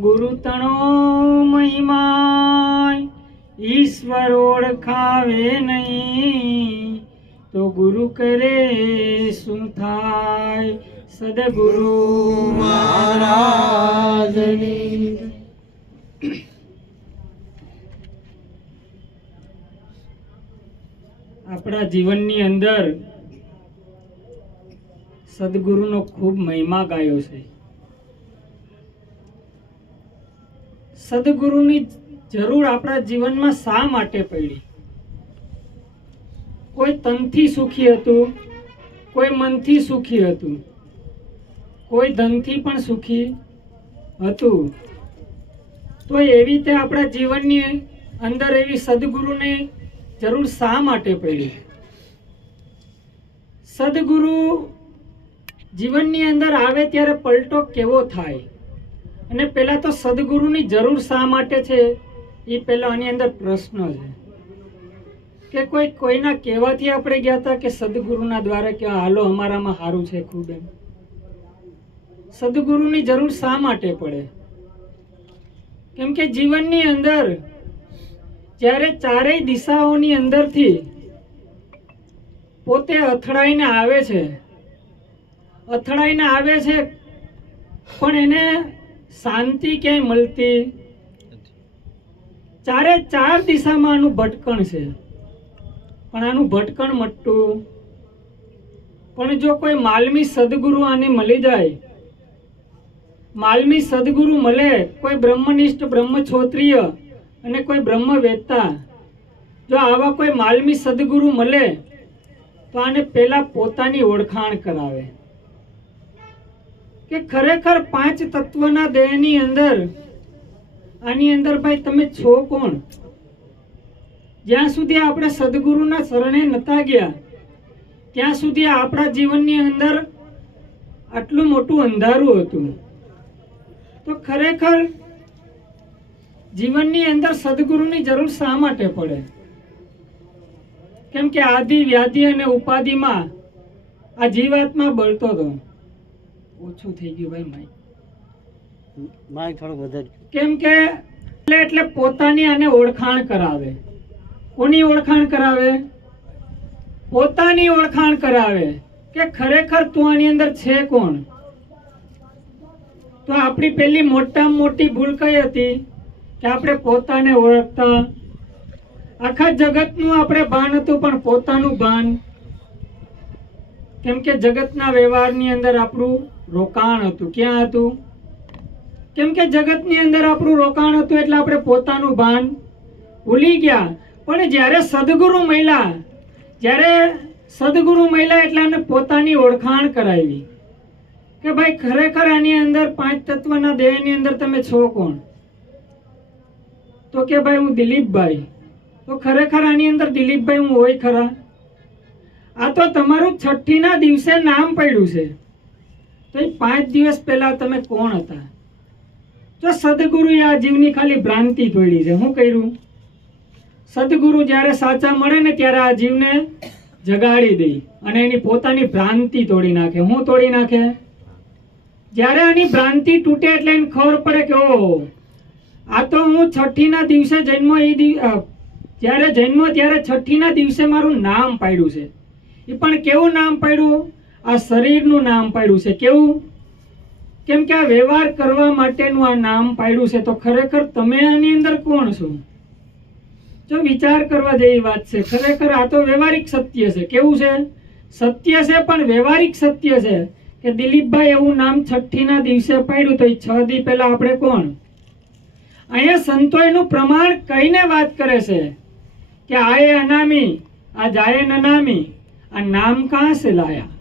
ગુરુ તણો મહિમા ઈશ્વર ઓળખાવે નહીં. તો ગુરુ કરે શું થાય? સદગુરુ મહારાજની. આપણા જીવનની અંદર સદગુરુનો ખૂબ મહિમા ગાયો છે. સદગુરુની જરૂર આપણા જીવનમાં શા માટે પડી? કોઈ તનથી સુખી હતું? કોઈ મનથી સુખી હતું? કોઈ ધનથી પણ સુખી હતું? તો એવી રીતે આપણા જીવનની અંદર એવી સદગુરુને જરૂર શા માટે પડી? સદગુરુ જીવનની અંદર આવે ત્યારે પલટો કેવો થાય? અને પહેલાં તો સદગુરુની જરૂર શા માટે છે? એ પહેલાં આની અંદર પ્રશ્ન છે. કે કોઈ કોઈના કહેવાથી આપણે ગયા હતા કે સદગુરુના દ્વારા કે હાલો અમારામાં સારું છે ખૂબ એમ. સદગુરુની જરૂર શા માટે પડે? કેમ કે જીવનની અંદર જ્યારે ચારેય દિશાઓની અંદરથી પોતે અથડાઈને આવે છે. અથડાઈને આવે છે, પણ એને શાંતિ ક્યાંય મળતી? ચારે ચાર દિશામાં આનું ભટકણ છે. પણ આનું ભટકણ મટતું પણ જો કોઈ માલમી સદગુરુ આને મળી જાય, માલમી સદગુરુ મળે, કોઈ બ્રહ્મનિષ્ઠ, બ્રહ્મછોત્રીય અને કોઈ બ્રહ્મ વેદતા જો આવા કોઈ માલમી સદગુરુ મળે, તો આને પહેલા પોતાની ઓળખાણ કરાવે. કે ખરેખર પાંચ તત્વના દેહની અંદર, આની અંદર ભાઈ તમે છો કોણ? જ્યાં સુધી આપણે સદગુરુના શરણે નતા ગયા, ત્યાં સુધી આપણા જીવનની અંદર આટલું મોટું અંધારું હતું. તો ખરેખર જીવનની અંદર સદગુરુની જરૂર શા માટે પડે? કેમ કે આદિ, વ્યાધિ અને ઉપાધિમાં આ જીવાત્મા બળતો હતો. ઓછું થઈ ગયું ભાઈ માય માય થોડું વધારે કેમ કે એટલે એટલે પોતાની આને ઓળખાણ કરાવે. કોની ઓળખાણ કરાવે? પોતાની ઓળખાણ કરાવે કે ખરેખર તું આની અંદર છે કોણ? તો આપણી પહેલી મોટામાં મોટી ભૂલ કઈ હતી? કે આપણે પોતાને ઓળખતા. આખા જગતનું આપણે ભાન હતું પણ પોતાનું ભાન. કેમ કે જગતના વ્યવહારની અંદર આપણું રોકાણ હતું. ક્યાં હતું? કેમ કે જગતની અંદર આપણું રોકાણ હતું એટલે આપણે પોતાનું ભાન ભૂલી ગયા. પણ જ્યારે સદગુરુ મહિલા જ્યારે સદગુરુ મહિલા એટલે આને પોતાની ઓળખાણ કરાવી. કે ભાઈ, ખરેખર આની અંદર પાંચ તત્વના દેહની અંદર તમે છો કોણ? તો કે ભાઈ, હું દિલીપભાઈ. તો ખરેખર આની અંદર દિલીપભાઈ હું હોય ખરા? આ તો તમારું છઠ્ઠીના દિવસે નામ પડ્યું છે. તો એ પાંચ દિવસ પહેલા તમે કોણ હતા? જો સદગુરુએ આ જીવની ખાલી ભ્રાંતિ તોડી છે શું કર્યું? સદગુરુ જ્યારે સાચા મળે ને ત્યારે આ જીવને જગાડી દે અને એની પોતાની ભ્રાંતિ તોડી નાખે. હું તોડી નાખે? જ્યારે આની ભ્રાંતિ તૂટે એટલે એને ખબર પડે કે, ઓહો, આ તો હું છઠ્ઠીના દિવસે જન્મ એ જ્યારે જન્મ, ત્યારે છઠ્ઠીના દિવસે મારું નામ પાડ્યું છે. એ પણ કેવું નામ પાડ્યું? આ શરીરનું નામ પાડ્યું છે. કેવું? કેમ કે આ વ્યવહાર કરવા માટેનું આ નામ પાડ્યું છે, તો ખરેખર તમે આની અંદર કોણ છો? જો વિચાર કરવા જેવી વાત છે, ખરેખર આ તો વ્યવહારિક સત્ય છે. કેવું છે? સત્ય છે પણ વ્યવહારિક સત્ય છે. કે દિલીપભાઈ એવું નામ છઠ્ઠીના દિવસે પાડ્યું, તો એ છ દી પહેલા આપણે કોણ? અહીંયા સંતો એનું પ્રમાણ કહીને વાત કરે છે કે આયે અનામી, આ જાયે નનામી, આ નામ કાં સે લાયા?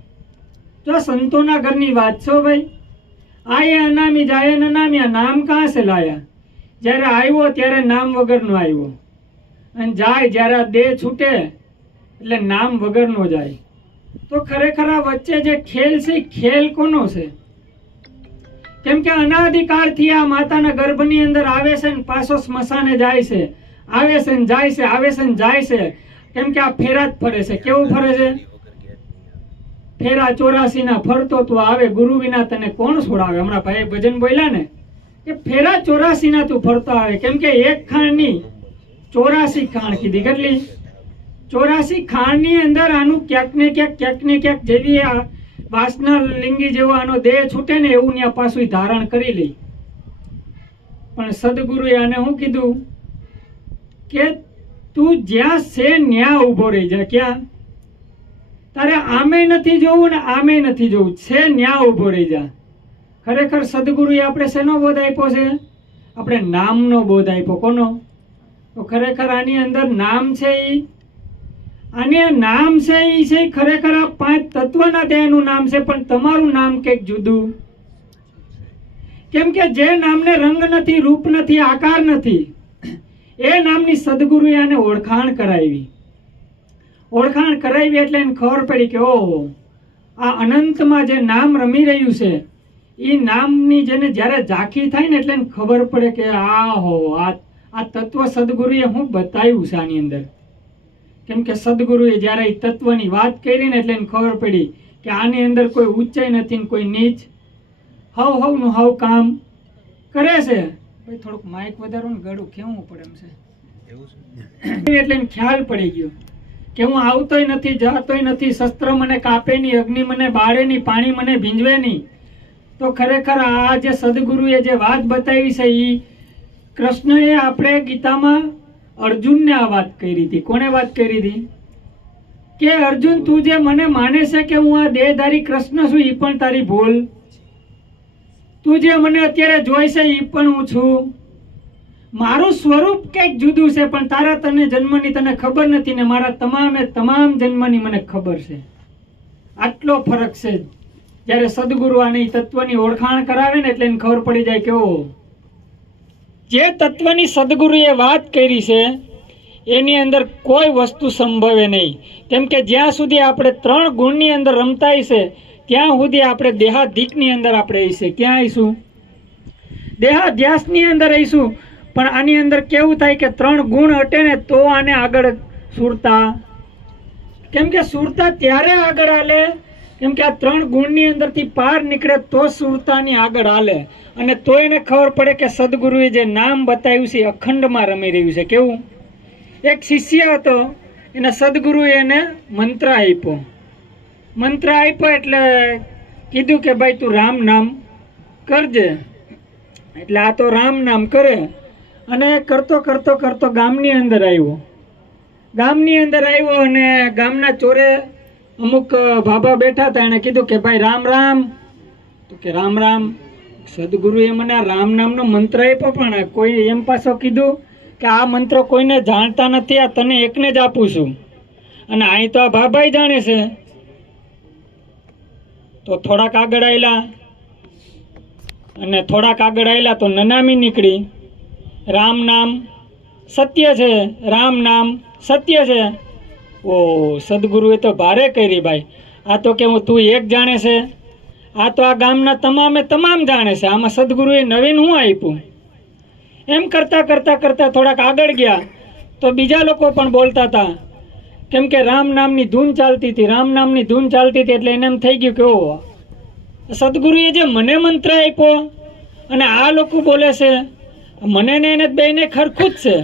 જો સંતોના ઘરની વાત છો ભાઈ? આયે અનામી જાયે અનામ્યા નામ કાં છે લાયા? જ્યારે આવ્યો ત્યારે નામ વગરનો આવ્યો. અને જાય જ્યારે દેહ છૂટે, એટલે નામ વગરનો જાય. તો ખરેખર આ વચ્ચે જે ખેલ છે ખેલ કોનો છે? કેમ કે અનાદિકાળથી આ માતાના ગર્ભની અંદર આવે છે ને પાછો સ્મશાને જાય છે, આવે છે ને જાય છે, આવે છે ને જાય છે, કેમ કે આ ફેરા જ ફરે છે. કેવું ફરે છે? ફેરા ચોરાસી ના ફરતો તું આવે, ગુરુ વિના તને કોણ છોડાવે? હમણાં ભાઈ ભજન બોલ્યા ને, કે ફેરા ચોરાસી ના તું ફરતો આવે. કેમ કે એક ખાણની ચોરાસી ખાણ કીધી. કેટલી? ચોરાસી ખાણની અંદર આનું ક્યાંક ને ક્યાંક ક્યાંક ને ક્યાંક જેવી આ વાસના લિંગી જેવો આનો દેહ છૂટે ને એવું ત્યાં પાછું ધારણ કરી લઈ પણ સદગુરુએ આને શું કીધું? કે તું જ્યાં છે ન્યા ઊભો રહી જા. ક્યાં? તારે આમે નથી જોવું ને આમે નથી જોવું. છે ન્યા ઊભો રહી જા. ખરેખર સદગુરુએ આપણે શેનો બોધ આપ્યો છે? આપણે નામનો બોધ આપ્યો. કોનો? તો ખરેખર આની અંદર નામ છે એ આની નામ છે એ છે ખરેખર આ પાંચ તત્વના દેહનું નામ છે, પણ તમારું નામ કંઈક જુદું. કેમ કે જે નામને રંગ નથી, રૂપ નથી, આકાર નથી, એ નામની સદગુરુએ આને ઓળખાણ કરાવી. ઓળખાણ કરાવી એટલે એને ખબર પડી કે ઓહો આ અનંતમાં જે નામ રમી રહ્યું છે એ નામની જેને જ્યારે ઝાંખી થાય ને એટલે એને ખબર પડે કે આ હો આ આ તત્વ સદગુરુએ હું બતાવ્યું છે આની અંદર. કેમ કે સદગુરુએ જ્યારે એ તત્વની વાત કરી ને એટલે એને ખબર પડી કે આની અંદર કોઈ ઊંચાઈ નથી ને કોઈ નીચ. હવ હવનું હવ કામ કરે છે. ભાઈ થોડુંક માઇક વધારો ને ગળું કેવું પડે એમ છે? એટલે એને ખ્યાલ પડી ગયો. કે હું આવતોય નથી, જાતોય નથી, શસ્ત્ર મને કાપે નહીં, અગ્નિ મને બાળે નહીં, પાણી મને ભીંજવે નહીં. તો ખરેખર આ જે સદગુરુએ જે વાત બતાવી છે એ કૃષ્ણએ આપણે ગીતામાં અર્જુનને આ વાત કરી હતી. કોણે વાત કરી હતી? કે અર્જુન, તું જે મને માને છે કે હું આ દેહધારી કૃષ્ણ છું એ પણ તારી ભૂલ. તું જે મને અત્યારે જોઈ છે એ પણ હું છું. મારું સ્વરૂપ કંઈક જુદું છે, પણ તારા તને જન્મની તને ખબર નથી ને મારા તમામે તમામ જન્મની મને ખબર છે. આટલો ફરક છે. જ્યારે સદગુરુ આને તત્વની ઓળખાણ કરાવે ને એટલે એને ખબર પડી જાય કેવો જે તત્વની સદગુરુએ વાત કરી છે, એની અંદર કોઈ વસ્તુ સંભવે નહીં. કેમ કે જ્યાં સુધી આપણે ત્રણ ગુણની અંદર રમતા છે, ત્યાં સુધી આપણે દેહાધિકની અંદર આપણે આવીશું ક્યાં આવીશું દેહાધ્યાસની અંદર આવીશું પણ આની અંદર કેવું થાય કે ત્રણ ગુણ હટે ને તો આને આગળ સુરતા. કેમ કે સુરતા ત્યારે આગળ હાલે, કેમ કે આ ત્રણ ગુણની અંદરથી પાર નીકળે તો સુરતાની આગળ હાલે. અને તો એને ખબર પડે કે સદગુરુએ જે નામ બતાવ્યું છે અખંડમાં રમી રહ્યું છે. કેવું? એક શિષ્ય હતો, એને સદગુરુએ એને મંત્ર આપ્યો. મંત્ર આપ્યો એટલે કીધું કે ભાઈ તું રામ નામ કરજે. એટલે આ તો રામ નામ કરે. અને કરતો કરતો કરતો ગામની અંદર આવ્યો. ગામની અંદર આવ્યો અને ગામના ચોરે અમુક ભાભા બેઠા હતા એણે કીધું કે ભાઈ, રામ રામ. તો કે, રામ રામ. સદગુરુએ મને આ રામ નામનો મંત્ર આપ્યો, પણ કોઈ એમ પાછો કીધું કે આ મંત્ર કોઈને જાણતા નથી, આ તને એકને જ આપું છું. અને અહીં તો આ ભાભાઈ જાણે છે. તો થોડાક આગળ આવેલા અને થોડાક આગળ આવેલા તો નનામી નીકળી. રામ નામ સત્ય છે, રામ નામ સત્ય છે. ઓ, સદગુરુએ તો ભારે કરી ભાઈ. આ તો કે હું તું એક જાણે છે. આ તો આ ગામના તમામે તમામ જાણે છે. આમાં સદગુરુએ નવીન હું આપ્યું? એમ કરતાં કરતાં કરતાં થોડાક આગળ ગયા. તો બીજા લોકો પણ બોલતા હતા. કેમ કે રામ નામની ધૂન ચાલતી હતી, રામ નામની ધૂન ચાલતી હતી એટલે એને એમ થઈ ગયું કે ઓ સદગુરુએ જે મને મંત્ર આપ્યો અને આ લોકો બોલે છે મને ને એને બેને ખરખું જ છે.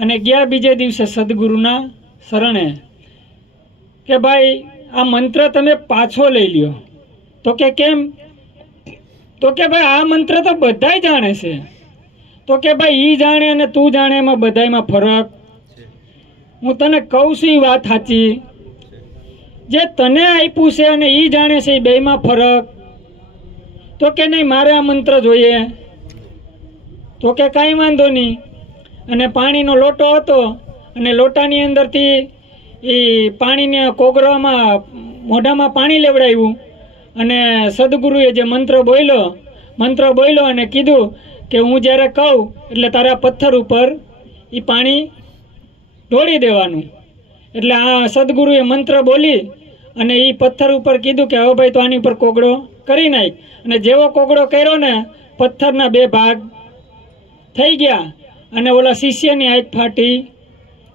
અને ગયા બીજે દિવસે સદગુરુના શરણે કે ભાઈ, આ મંત્ર તમે પાછો લઈ લ્યો. તો કે કેમ? તો કે ભાઈ, આ મંત્ર તો બધાય જાણે છે. તો કે ભાઈ એ જાણે અને તું જાણે એમાં બધાયમાં ફરક. હું તને કહું છું એ વાત સાચી. જે તને આપ્યું છે અને એ જાણે છે એ બેમાં ફરક. તો કે નહીં, મારે આ મંત્ર જોઈએ. તો કે કાંઈ વાંધો નહીં. અને પાણીનો લોટો હતો અને લોટાની અંદરથી એ પાણીને કોગરામાં મોઢામાં પાણી લેવડાવ્યું. અને સદગુરુએ જે મંત્ર બોલ્યો મંત્ર બોલ્યો અને કીધું કે હું જ્યારે કહું એટલે તારા પથ્થર ઉપર એ પાણી ઢોળી દેવાનું. એટલે આ સદગુરુએ મંત્ર બોલી અને એ પથ્થર ઉપર કીધું કે હવે ભાઈ તો આની ઉપર કોગળો કરી નાખ. અને જેવો કોગળો કર્યો ને પથ્થરના બે ભાગ થઈ ગયા. અને ઓલા શિષ્યની આંખ ફાટી.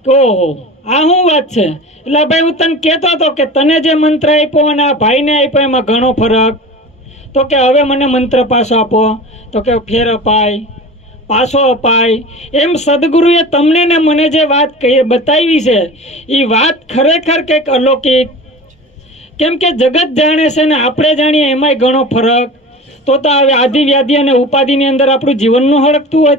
ઓહો, આ શું વાત છે? એટલે ભાઈ હું તને કહેતો હતો કે તને જે મંત્ર આપ્યો અને આ ભાઈને આપ્યો, એમાં ઘણો ફરક. તો કે હવે મને મંત્ર પાછો આપો. તો કે ફેર અપાય, પાછો અપાય. એમ સદગુરુએ તમને ને મને જે વાત કહી, બતાવી છે, એ વાત ખરેખર કંઈક અલૌકિક. કેમ કે જગત જાણે છે ને, આપણે જાણીએ એમાંય ઘણો ફરક. તો તો હવે આદિ વ્યાધિ અને ઉપાધિની અંદર આપણું જીવનનું હળકતું હોય.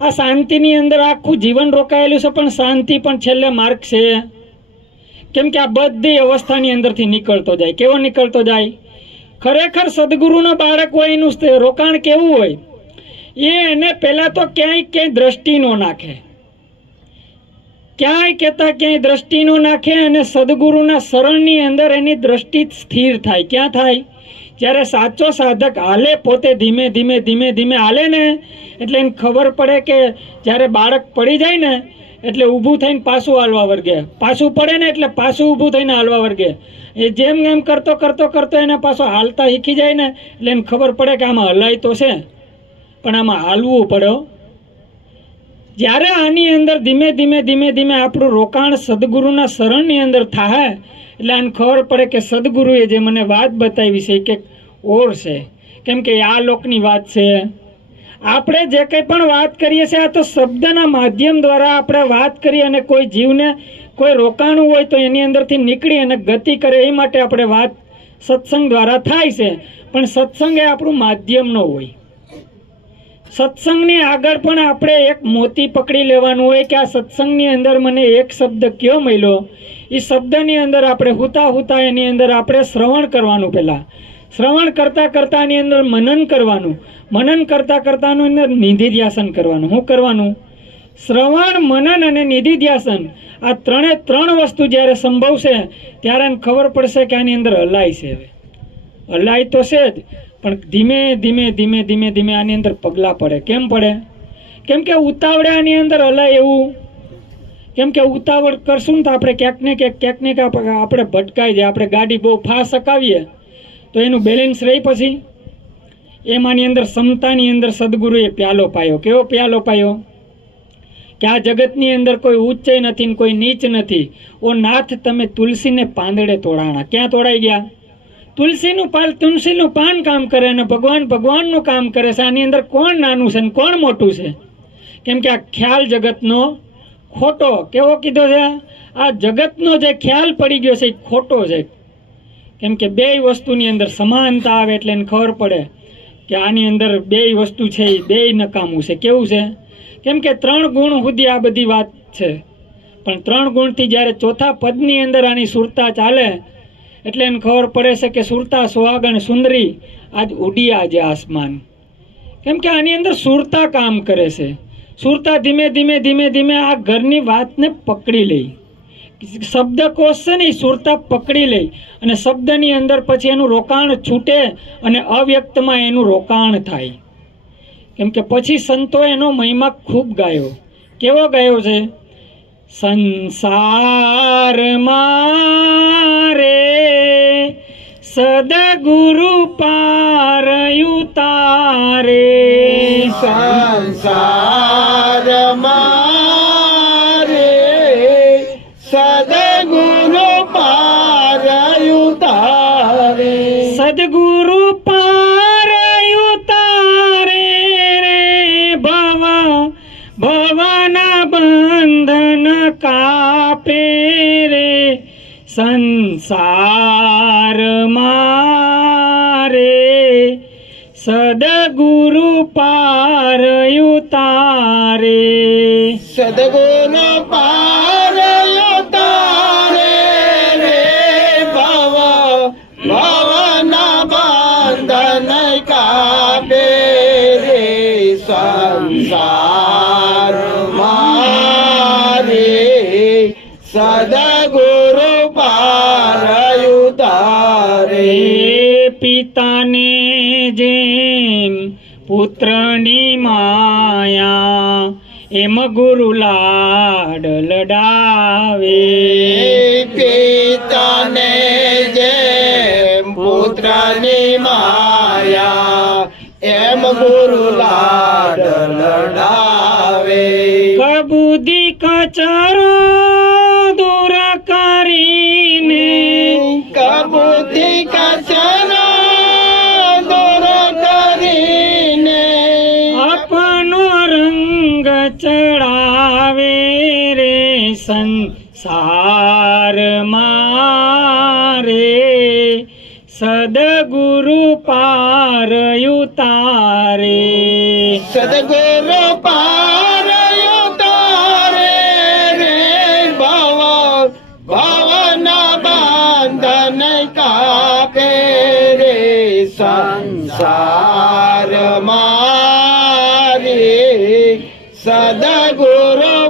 આ શાંતિની અંદર આખું જીવન રોકાયેલું છે, પણ શાંતિ પણ છેલ્લે માર્ગ છે. કેમ કે આ બધી અવસ્થાની અંદરથી નીકળતો જાય. કેવો નીકળતો જાય? ખરેખર સદગુરુનો બાળક હોય, એનું રોકાણ કેવું હોય? એ એને પહેલાં તો ક્યાંય ક્યાંય દ્રષ્ટિ ન નાખે. ક્યાંય કહેતા ક્યાંય દ્રષ્ટિ નાખે અને સદગુરુના શરણની અંદર એની દ્રષ્ટિ સ્થિર થાય. ક્યાં થાય? જ્યારે સાચો સાધક હાલે પોતે ધીમે ધીમે ધીમે ધીમે હાલે ને, એટલે એને ખબર પડે કે જ્યારે બાળક પડી જાય ને, એટલે ઊભું થઈને પાછું હાલવા વર્ગે. પાછું પડે ને એટલે પાછું ઊભું થઈને હાલવા વર્ગે. એ જેમ એમ કરતો કરતો કરતો એને પાછો હાલતા શીખી જાય ને, એટલે એને ખબર પડે કે આમાં હલાય તો છે. પણ આમાં હાલવું પડે જ્યારે આની અંદર ધીમે ધીમે ધીમે ધીમે આપણું રોકાણ સદગુરુના શરણની અંદર થાય એટલે આને ખબર પડે કે સદગુરુએ જે મને વાત બતાવી છે કે ઓર છે. કેમ કે આ લોકની વાત છે. આપણે જે કંઈ પણ વાત કરીએ છીએ, આ તો શબ્દના માધ્યમ દ્વારા આપણે વાત કરી અને કોઈ જીવને કોઈ રોકાણું હોય તો એની અંદરથી નીકળી અને ગતિ કરે, એ માટે આપણે વાત સત્સંગ દ્વારા થાય છે. પણ સત્સંગ એ આપણું માધ્યમ ન હોય. સત્સંગની આગળ પણ આપણે એક મોતી પકડી લેવાનું હોય કે આ સત્સંગની અંદર મને એક શબ્દ કયો મળ્યો? એ શબ્દની અંદર આપણે હુતા હુતા એની અંદર આપણે શ્રવણ કરવાનું પહેલાં. શ્રવણ કરતાં કરતાં એની અંદર મનન કરવાનું. મનન કરતાં કરતાંનું અંદર નિધિધ્યાસન કરવાનું. શું કરવાનું? શ્રવણ, મનન અને નિધિધ્યાસન. આ ત્રણે ત્રણ વસ્તુ જ્યારે સંભવશે, ત્યારે એને ખબર પડશે કે આની અંદર હલાય છે હવે. હલાય તો છે જ. પણ ધીમે ધીમે ધીમે ધીમે ધીમે આની અંદર પગલાં પડે. કેમ પડે? કેમ કે ઉતાવળે આની અંદર હલાય એવું, કેમ કે ઉતાવળ કરશું ને તો આપણે ક્યાંક ને ક્યાંક ક્યાંક ને ક્યાંક આપણે ભટકાઈ જાય, આપણે ગાડી બહુ ફાસ્ટ સકાવીએ તો એનું બેલેન્સ રહી પછી એમાંની અંદર ક્ષમતાની અંદર સદગુરુએ પ્યાલો પાયો. કેવો પ્યાલો પાયો? કે આ જગતની અંદર કોઈ ઉચ્ચ નથી ને કોઈ નીચ નથી. ઓ નાથ, તમે તુલસીને પાંદડે તોડાણા. ક્યાં તોડાઈ ગયા? તુલસીનું પાલ, તુલસીનું પાન કામ કરે અને ભગવાન ભગવાનનું કામ કરે છે. આની અંદર કોણ નાનું છે ને કોણ મોટું છે? કેમ કે આ ખ્યાલ જગતનો ખોટો. કેવો કીધો છે? આ જગતનો જે ખ્યાલ પડી ગયો છે એ ખોટો છે. કેમ કે બે વસ્તુની અંદર સમાનતા આવે એટલે એને ખબર પડે કે આની અંદર બે વસ્તુ છે, એ બે નકામું છે. કેવું છે? કેમ કે ત્રણ ગુણ સુધી આ બધી વાત છે. પણ ત્રણ ગુણથી જ્યારે ચોથા પદની અંદર આની સુરતા ચાલે એટલે એને ખબર પડે છે કે સુરતા સુહાગણ સુંદરી આજ ઉડી આજે આસમાન. કેમ કે આની અંદર સુરતા કામ કરે છે. સુરતા ધીમે ધીમે ધીમે ધીમે આ ઘરની વાતને પકડી લઈ શબ્દકોશ છે ને એ સુરતા પકડી લઈ અને શબ્દની અંદર પછી એનું રોકાણ છૂટે અને અવ્યક્તમાં એનું રોકાણ થાય. કેમ કે પછી સંતો એનો મહિમા ખૂબ ગાયો. કેવો ગાયો છે? સંસારમાં રે સદગુરુ પારયું તારે સંસારમાં રે સદગુરુ પારયુતારે. સદગુરુ પારયું તારે રે. ભવ ભવના કાપે રે સંસાર મારે સદગુરુ પાર ઉતારે સદગુરુ પારયુતારે પિતાને જેમ પુત્રની માયા એમ ગુરુ લાડ લડાવે. પિતાને જેમ પુત્રની માયા એમ ગુરુ લાડ લડાવે. કબૂદી કચરો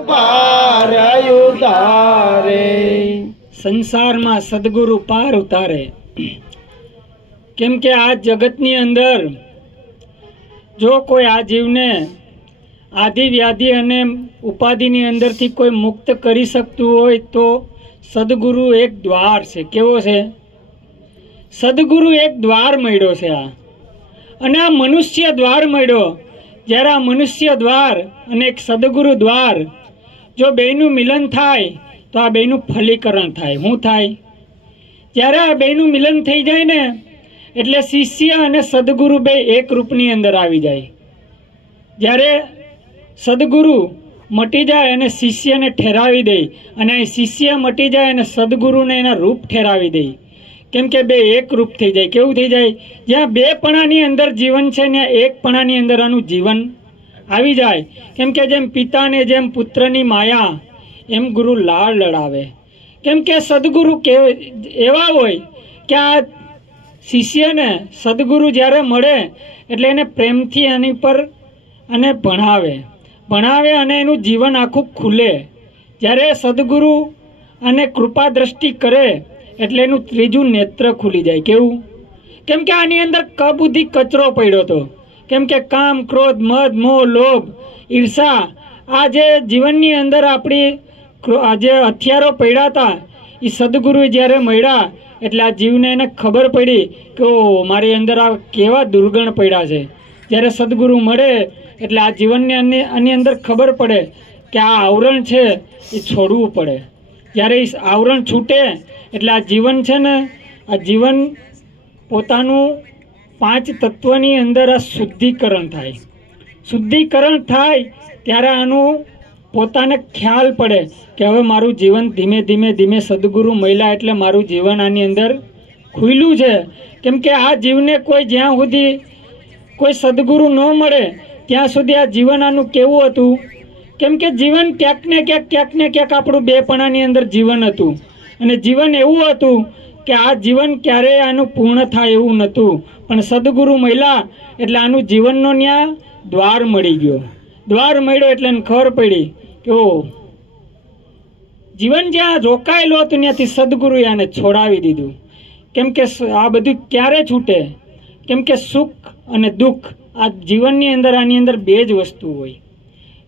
પાર ઉતારે. સંસારમાં સદગુરુ પાર ઉતારે. કેમ કે આ જગતની અંદર જો કોઈ આ જીવને આદિ વ્યાધિ અને ઉપાધિની અંદરથી કોઈ મુક્ત કરી શકતું હોય તો સદગુરુ એક દ્વાર છે. કેવો છે? સદગુરુ એક દ્વાર મળ્યો છે આ. અને આ મનુષ્ય દ્વાર મળ્યો. જ્યારે આ મનુષ્ય દ્વાર અને એક સદગુરુ દ્વાર, જો બેનું મિલન થાય, તો આ બેનું ફલીકરણ થાય. શું થાય? જ્યારે આ બેયનું મિલન થઈ જાય ને, એટલે શિષ્ય અને સદગુરુ બે એક રૂપની અંદર આવી જાય. જ્યારે સદગુરુ મટી જાય અને શિષ્યને ઠેરાવી દે, અને શિષ્ય મટી જાય અને સદગુરુને એના રૂપ ઠેરાવી દે કેમ કે બે એક રૂપ થઈ જાય. કેવું થઈ જાય? જ્યાં બે પણાની અંદર જીવન છે ત્યાં એક પણાની અંદર આનું જીવન આવી જાય. કેમ કે જેમ પિતાને જેમ પુત્રની માયા, એમ ગુરુ લાળ લડાવે. કેમ કે સદગુરુ કે એવા હોય કે આ શિષ્યને સદગુરુ જ્યારે મળે એટલે એને પ્રેમથી એની પર અને ભણાવે. ભણાવે અને એનું જીવન આખું ખુલે. જ્યારે સદગુરુ અને કૃપા દ્રષ્ટિ કરે એટલે એનું ત્રીજું નેત્ર ખુલી જાય. કેવું? કેમ કે આની અંદર કબુદ્ધિ કચરો પડ્યો હતો. કેમ કે કામ, ક્રોધ, મદ, મોહ, લોભ, ઈર્ષા, આ જે જીવનની અંદર આપણી આ જે હથિયારો પડ્યા હતા એ સદગુરુ જ્યારે મળ્યા, એટલે આ જીવને એને ખબર પડી કે ઓ, મારી અંદર આ કેવા દુર્ગણ પડ્યા છે. જ્યારે સદગુરુ મળે, એટલે આ જીવનની આની અંદર ખબર પડે કે આ આવરણ છે એ છોડવું પડે. જ્યારે એ આવરણ છૂટે એટલે આ જીવન છે ને, આ જીવન પોતાનું પાંચ તત્વની અંદર આ શુદ્ધિકરણ થાય. શુદ્ધિકરણ થાય ત્યારે આનું પોતાને ખ્યાલ પડે કે હવે મારું જીવન ધીમે ધીમે ધીમે સદગુરુ મહિલા એટલે મારું જીવન આની અંદર ખુલ્યું છે. કેમ કે આ જીવને કોઈ જ્યાં સુધી કોઈ સદગુરુ ન મળે, ત્યાં સુધી આ જીવન આનું કેવું હતું? કેમ કે જીવન ક્યાંક ને ક્યાંક ક્યાંક ને ક્યાંક આપણું બેપણાની અંદર જીવન હતું. અને જીવન એવું હતું કે આ જીવન ક્યારેય આનું પૂર્ણ થાય એવું નહોતું. પણ સદગુરુ મહિલા એટલે આનું જીવનનો ન્યા દ્વાર મળી ગયો. દ્વાર મળ્યો એટલે એને ખબર પડી કે ઓ, જીવન જ્યાં રોકાયેલું હતું ત્યાંથી સદગુરુએ આને છોડાવી દીધું. કેમ કે આ બધું ક્યારે છૂટે? કેમ કે સુખ અને દુઃખ આ જીવનની અંદર, આની અંદર બે જ વસ્તુ હોય.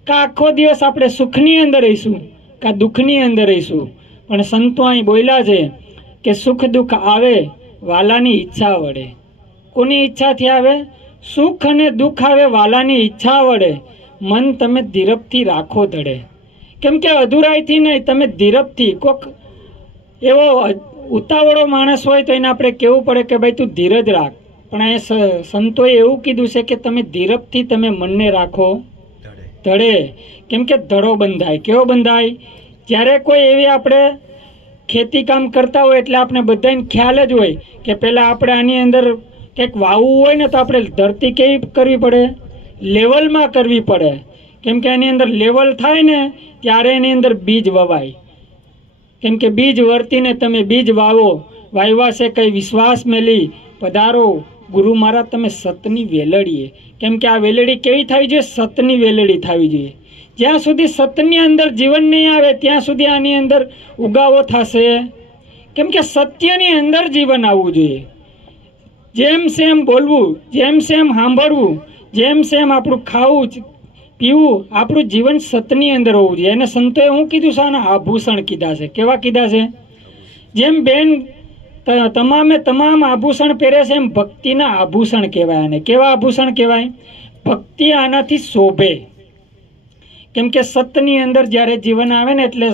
કાં આખો દિવસ આપણે સુખની અંદર રહીશું કાં દુઃખની અંદર રહીશું? પણ સંતો અહીં બોલ્યા છે કે સુખ દુઃખ આવે વાલાની ઈચ્છા વડે કોની ઈચ્છાથી આવે? સુખ અને દુઃખ આવે વાલાની ઈચ્છા વડે મન તમે ધીરપથી રાખો ધડે. કેમ કે અધુરાઈથી નહીં તમે ધીરપથી કોક એવો ઉતાવળો માણસ હોય તો એને આપણે કહેવું પડે કે ભાઈ તું ધીરજ રાખ. પણ એ સંતોએ એવું કીધું છે કે તમે ધીરપથી તમે મનને રાખો ધડે. કેમ કે ધડો બંધાય. કેવો બંધાય? જ્યારે કોઈ એવી આપણે ખેતી કામ કરતા હોય એટલે આપણે બધાને ખ્યાલ જ હોય કે પહેલાં આપણે આની અંદર કંઈક વાવવું હોય ને તો આપણે ધરતી કેવી કરવી પડે? લેવલમાં કરવી પડે. કેમ કે એની અંદર લેવલ થાય ને ત્યારે એની અંદર બીજ વવાય. કેમ કે બીજ વર્તીને તમે બીજ વાવો વાવ્યા છે કંઈ વિશ્વાસ મેલી, પધારો, ગુરુ મારા તમે સતની વેલડીએ. કેમ કે આ વેલડી કેવી થવી જોઈએ સતની વેલડી થવી જોઈએ. જ્યાં સુધી સતની અંદર જીવન નહીં આવે, ત્યાં સુધી આની અંદર ઉગાવો થશે. કેમ કે સત્યની અંદર જીવન આવવું જોઈએ. જેમ સેમ બોલવું, જેમ સેમ સાંભળવું, જેમ સેમ આપણું ખાવું પીવું, આપણું જીવન સતની અંદર હોવું જોઈએ. અને સંતોએ શું કીધું છે? આના આભૂષણ કીધા છે. કેવા કીધા છે? જેમ બેન તમામે તમામ આભૂષણ પહેરે છે, એમ ભક્તિના આભૂષણ કહેવાય આને. કેવા આભૂષણ કહેવાય? ભક્તિ આનાથી શોભે. કેમ કે સતની અંદર જ્યારે જીવન આવે ને એટલે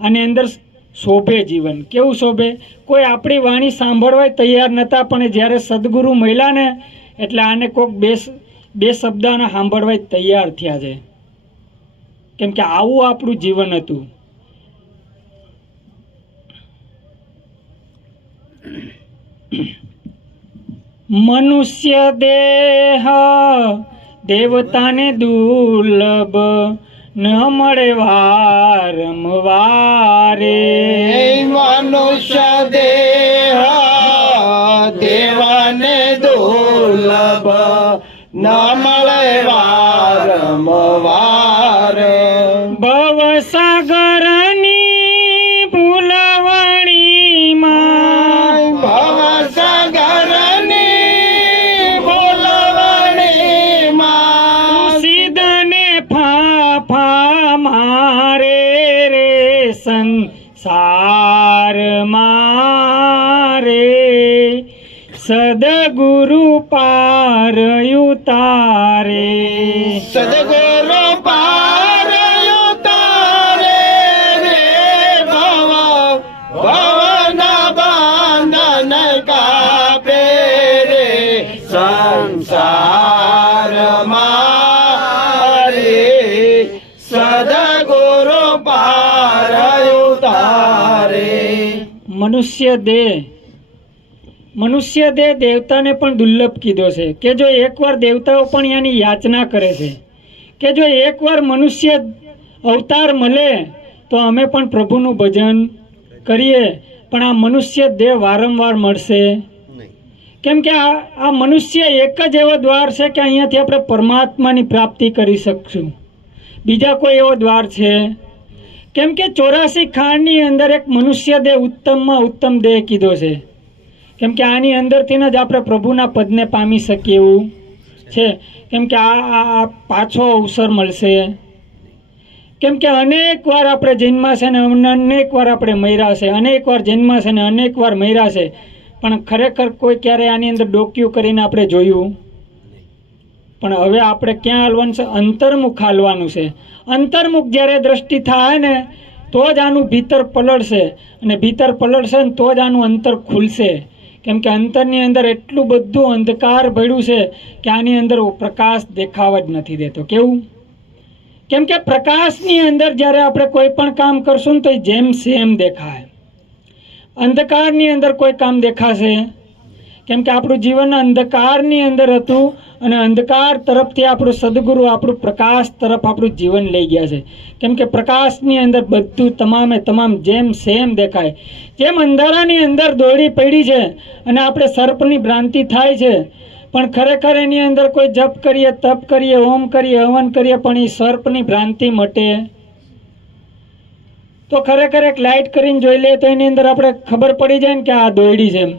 આની અંદર શોભે જીવન. કેવું શોભે? કોઈ આપણી વાણી સાંભળવા તૈયાર નહોતા, પણ જ્યારે સદગુરુ મળ્યા એટલે આને કોઈક બે બે શબ્દને સાંભળવા તૈયાર થયા છે. કેમ આવું આપણું જીવન હતું. મનુષ્ય દેહ, દેવતાને દુર્લભ ન મળે વારંવારે મનુષ્ય દેહ સંસાર મારે સદગુરુ પાર ઉતારે સદગુરુ મનુષ્ય દેહ. મનુષ્ય દેહ દેવતાને પણ દુર્લભ કીધો છે. કે જો એકવાર દેવતાઓ પણ એની યાચના કરે છે. કે જો એકવાર મનુષ્ય અવતાર મળે તો અમે પણ પ્રભુનું ભજન કરીએ. પણ આ મનુષ્ય દેહ વારંવાર મળશે. કેમ કે આ આ મનુષ્ય એક જ એવો દ્વાર છે કે અહીંયાથી આપણે પરમાત્માની પ્રાપ્તિ કરી શકશું. બીજા કોઈ એવો દ્વાર છે? કેમ કે ચોરાસી ખાંડની અંદર એક મનુષ્ય દેહ ઉત્તમમાં ઉત્તમ દેહ કીધો છે. કેમ કે આની અંદરથી જ આપણે પ્રભુના પદને પામી શકીએ એવું છે. કેમ કે આ આ પાછો અવસર મળશે. કેમ કે અનેક વાર આપણે જન્મા છે ને અનેક વાર આપણે મર્યા છે. અનેક વાર જન્મા છે ને અનેક વાર મર્યા પણ ખરેખર કોઈ ક્યારે આની અંદર ડોક્યુ કરીને આપણે જોયું? પણ હવે આપણે ક્યાં હાલવાનું છે? અંતર્મુખ હાલવાનું છે. અંતર્મુખ જ્યારે દ્રષ્ટિ થાય ને, તો જ આનું ભીતર પલળશે. અને ભીતર પલળશે ને, તો જ આનું અંતર ખુલશે. કેમ કે અંતરની અંદર એટલું બધું અંધકાર ભર્યું છે કે આની અંદર પ્રકાશ દેખાવ જ નથી દેતો. કેવું? કેમ કે પ્રકાશની અંદર જ્યારે આપણે કોઈ પણ કામ કરશું ને, તો જેમ સેમ દેખાય. અંધકારની અંદર કોઈ કામ દેખાશે? કેમ કે આપણું જીવન અંધકારની અંદર હતું અને અંધકાર તરફથી આપણું સદગુરુ, આપણું પ્રકાશ તરફ આપણું જીવન લઈ ગયા છે. કેમ કે પ્રકાશની અંદર બધું તમામે તમામ જેમ સેમ દેખાય. જેમ અંધારાની અંદર દોડી પડી છે અને આપણે સર્પની ભ્રાંતિ થાય છે, પણ ખરેખર એની અંદર કોઈ જપ કરીએ, તપ કરીએ ઓમ કરીએ, હવન કરીએ, પણ એ સર્પની ભ્રાંતિ મટે. તો ખરેખર એક લાઇટ કરીને જોઈ લે તો એની અંદર આપણે ખબર પડી જાય ને કે આ દોયડી છે એમ.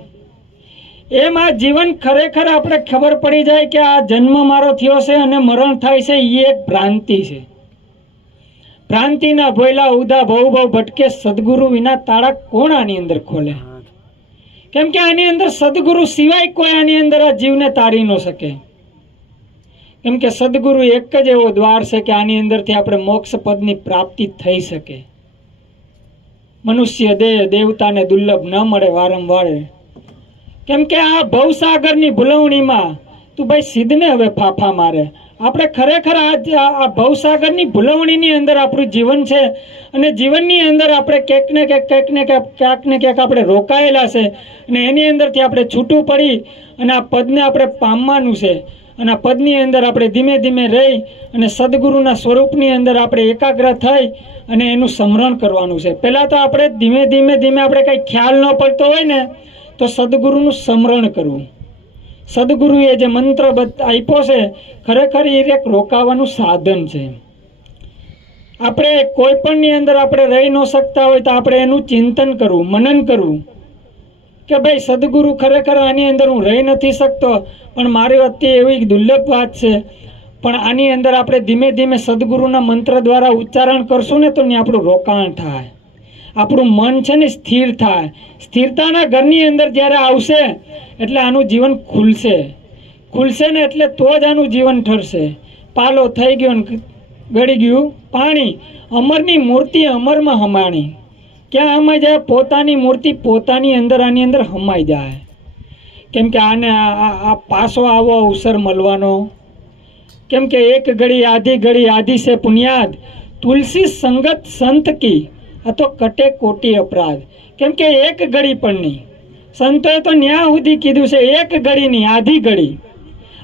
એમ જીવન ખરેખર આપણે ખબર પડી જાય કે આ જન્મ મારો થયો છે અને મરણ થાય છે એ એક ભ્રાંતિ છે. ભ્રાંતિના ભોયલા ઉદા બહુ બહુ ભટકે સદગુરુ વિના તાળા કોણ આની અંદર ખોલે. કેમ કે આની અંદર સદગુરુ સિવાય કોઈ આની અંદર આ જીવને તારી ન શકે. કેમ કે સદગુરુ એક જ એવો દ્વાર છે કે આની અંદરથી આપણે મોક્ષ પદની પ્રાપ્તિ થઈ શકે. મનુષ્ય દેહ દેવતાને દુર્લભ ન મળે વારંવાર. કેમ કે આ ભવસાગરની ભૂલવણીમાં તું ભાઈ સિદ્ધને હવે ફાફા મારે. આપણે ખરેખર આ આ ભવસાગરની ભૂલવણીની અંદર આપણું જીવન છે અને જીવનની અંદર આપણે ક્યાંક ને ક્યાંક ક્યાંક ને ક્યાંક ક્યાંક ને ક્યાંક આપણે રોકાયેલા છે અને એની અંદરથી આપણે છૂટું પડી અને આ પદને આપણે પામવાનું છે અને આ પદની અંદર આપણે ધીમે ધીમે રહી અને સદગુરુના સ્વરૂપની અંદર આપણે એકાગ્ર થઈ અને એનું સ્મરણ કરવાનું છે. પહેલાં તો આપણે ધીમે ધીમે ધીમે આપણે કંઈ ખ્યાલ ન પડતો હોય ને તો સદગુરુનું સ્મરણ કરવું. સદગુરુએ જે મંત્ર આપ્યો છે, ખરેખર એ એક રોકાવાનું સાધન છે. આપણે કોઈ પણની અંદર આપણે રહી ન શકતા હોય તો આપણે એનું ચિંતન કરવું, મનન કરવું. કે ભાઈ, સદગુરુ ખરેખર આની અંદર હું રહી નથી શકતો, પણ મારી વચ્ચે એવી દુર્લભ વાત છે. પણ આની અંદર આપણે ધીમે ધીમે સદગુરુના મંત્ર દ્વારા ઉચ્ચારણ કરશું ને તો ને આપણું રોકાણ થાય. આપણું મન છે ને સ્થિર થાય. સ્થિરતાના ઘરની અંદર જ્યારે આવશે, એટલે આનું જીવન ખુલશે. ખુલશે ને એટલે તો જ આનું જીવન ઠરશે. પાલો થઈ ગયો ને ગળી ગયું પાણી. અમરની મૂર્તિ અમરમાં હમાણી. ક્યાં હમાઈ જાય? પોતાની મૂર્તિ પોતાની અંદર, આની અંદર હમાઈ જાય. કેમ કે આને આ- પાછો આવો અવસર મળવાનો. કેમ કે એક ઘડી, આધી ઘડી, આધી છે પુનિયાદ તુલસી સંગત સંત કી. આ કટે કોટી અપરાધ. કેમ કે એક ઘડી પણ નહીં. સંતોએ તો ન્યા સુધી કીધું છે, એક ઘડીની આધી ઘડી.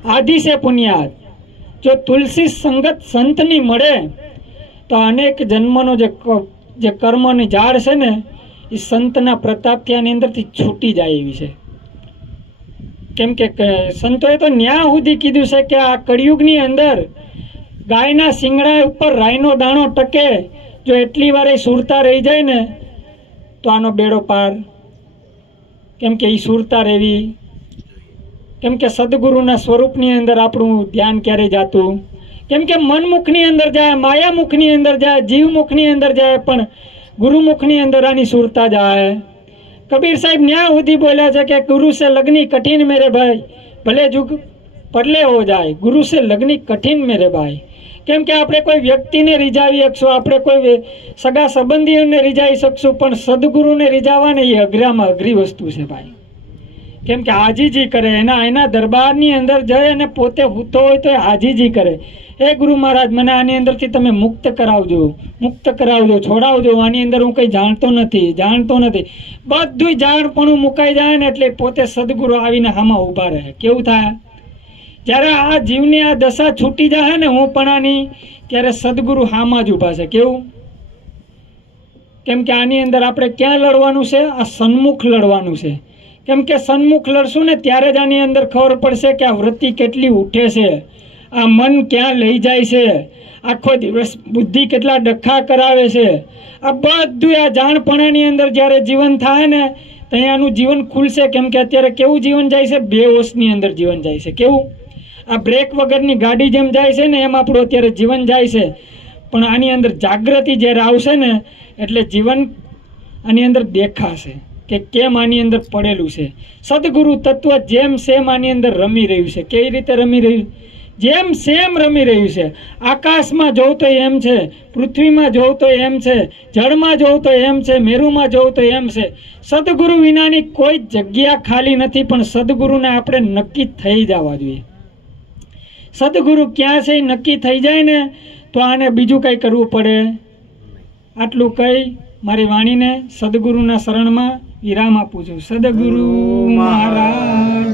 આધી છે પુણ્યાત જો તુલસી સંગત સંતની મળે, તો અનેક જન્મનો જે જે કર્મની ઝાડ છે ને, એ સંતના પ્રતાપથી આની અંદરથી છૂટી જાય એવી છે. કેમ કે, સંતોએ તો ન્યા સુધી કીધું છે કે આ કળિયુગની અંદર ગાયના શિંગડા ઉપર રાયનો દાણો ટકે જો એટલી વાર એ સુરતા રહી જાય ને, તો આનો બેડો પાર. કેમ કે એ સુરતા રહેવી. કેમ કે સદગુરુના સ્વરૂપની અંદર આપણું ધ્યાન ક્યારેય જાતું? કેમ કે મનમુખની અંદર જાય, માયામુખની અંદર જાય, જીવમુખની અંદર જાય, પણ ગુરુમુખની અંદર આની સુરતા જાય. કબીર સાહેબ ન્યા સુધી બોલ્યા છે કે ગુરુ સે લગ્ની કઠિન મેરે ભાઈ, ભલે જુગ પડલે હો જાય, ગુરુ સે લગ્ની કઠિન મેરે ભાઈ. કેમ કે આપણે કોઈ વ્યક્તિને રીઝાવી શકશું, આપણે કોઈ સગા સંબંધીઓને રીઝાવી શકશું, પણ સદગુરુને રીઝાવવાને એ અઘરામાં અઘરી વસ્તુ છે ભાઈ. કેમ કે હાજીજી કરે, એના એના દરબારની અંદર જઈ અને પોતે હૂતો હોય તો એ હાજીજી કરે. એ ગુરુ મહારાજ, મને આની અંદરથી તમે મુક્ત કરાવજો મુક્ત કરાવજો, છોડાવજો. આની અંદર હું કંઈ જાણતો નથી જાણતો નથી. બધું જાણપણું મુકાઈ જાય ને એટલે પોતે સદગુરુ આવીને હામાં ઊભા રહે. કેવું થાય? જ્યારે આ જીવની આ દશા છૂટી જશે ને હું પણાની ત્યારે સદગુરુ હામાં જ ઊભા છે. કેવું? કેમ કે આની અંદર આપણે ક્યાં લડવાનું છે? આ સન્મુખ લડવાનું છે. કેમ કે સન્મુખ લડશું ને ત્યારે જ આની અંદર ખબર પડશે કે આ વૃત્તિ કેટલી ઉઠે છે. આ મન ક્યાં લઈ જાય છે. આખો દિવસ બુદ્ધિ કેટલા ડખા કરાવે છે. આ બધું આ જાણપણાની અંદર જ્યારે જીવન થાય ને ત્યાં આનું જીવન ખુલશે. કેમ કે અત્યારે કેવું જીવન જાય છે? બે હોશની અંદર જીવન જાય છે. કેવું? આ બ્રેક વગરની ગાડી જેમ જાય છે ને, એમ આપણું અત્યારે જીવન જાય છે. પણ આની અંદર જાગૃતિ જ્યારે આવશે ને, એટલે જીવન આની અંદર દેખાશે કે કેમ આની અંદર પડેલું છે. સદગુરુ તત્વ જેમ સેમ આની અંદર રમી રહ્યું છે. કેવી રીતે રમી રહ્યું? જેમ સેમ રમી રહ્યું છે. આકાશમાં જોઉં તો એમ છે, પૃથ્વીમાં જોઉં તો એમ છે, જળમાં જોઉં તો એમ છે, મેરુમાં જોઉં તો એમ છે. સદગુરુ વિનાની કોઈ જગ્યા ખાલી નથી, પણ સદગુરુને આપણે નક્કી થઈ જવા જોઈએ. સદગુરુ ક્યાં છે એ નક્કી થઈ જાય ને તો આને બીજું કંઈ કરવું પડે. આટલું કહી મારી વાણીને સદગુરુના શરણમાં વિરામ આપું છું. સદગુરુ મહારાજ.